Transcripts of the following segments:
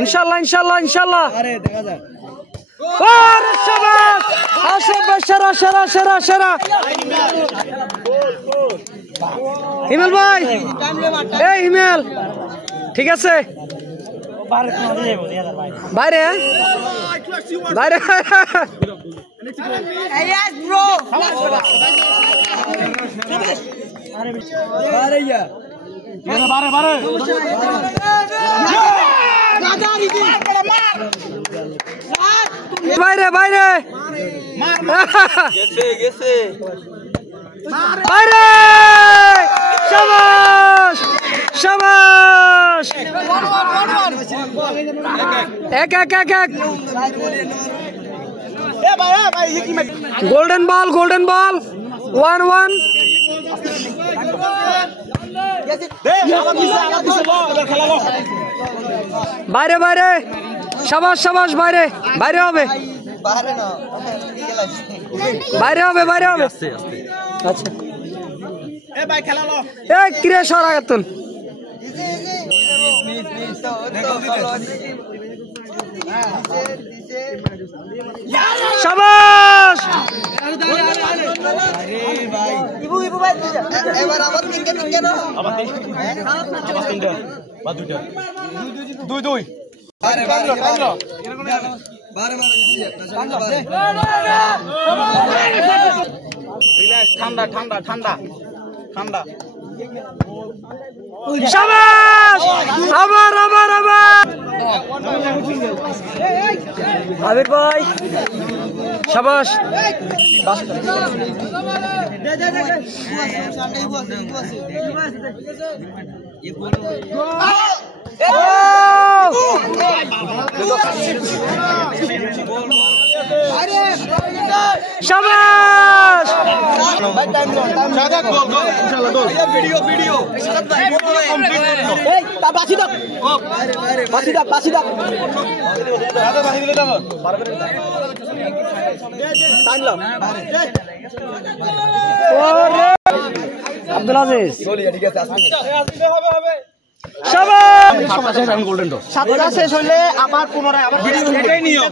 ইনশাআল্লাহ ইনশাআল্লাহ ইনশাআল্লাহ। আরে দেখা যাক। আরে শাবাশ আশরাফ ভাই সেরা সেরা সেরা সেরা। হিমেল ভাই এই হিমেল ঠিক আছে বাইরে বাইরে বাইরে বাইরে বাইরে শাবাশ শাবাশ এক এক এক এক গোল্ডেন বল 1-1 বাইরে বাইরে শাবাশ শাবাশ বাইরে বাইরে হবে বাইরে হবে বাইরে হবে আচ্ছা এ ভাই খেলা লো এ কিরে সরাগাতন শাবাশ ইবু ভাই এবার আবার তিনটা না আবার তিনটা বা দুইটা দুই বারে বারে রিল্যাক্স ঠান্ডা ঠান্ডা ঠান্ডা ঠান্ডা শাবাশ আবার আবার আবার আবির ভাই শাবাশ শাবাশ ভিডিও ভিডিও বাসি দাও বাসি দাও বাসি দাও আব্দুল আজিজ ঠিক আছে আমি গোল্ডেন তো সাতটা শেষ হইলে আমার পুনরায় আবার এটাই নিয়ম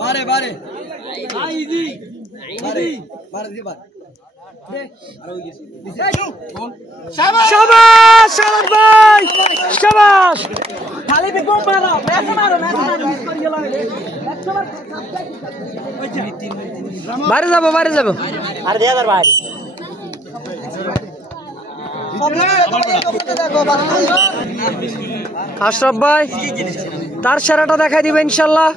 বারে বারে ইজি ইজি বারে দি বারে শাবাশ শাবাশ শাবাশ ভাই শাবাশ খালি বিগ বল মারো ম্যাচ মিস করে গেল বাইরে যাব আর দে দার বাইরে আশরাফ ভাই তার সেরাটা দেখাই দিবে ইনশাআল্লাহ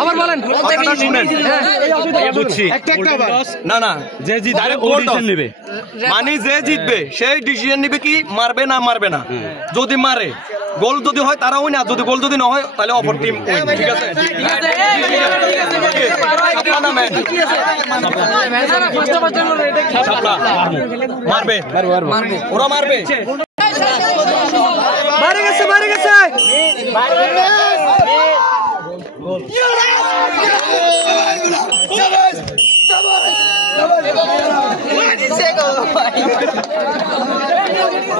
আবার বলেন না না যে জিতবে মানে যে জিতবে সেই ডিসিশন নিবে কি মারবে না মারবে না যদি মারে গোল যদি হয় তারা উইন আর যদি গোল যদি না হয় তাহলে অপর টিম উইন ঠিক আছে মারবে ওরা মারবে মারে গেছে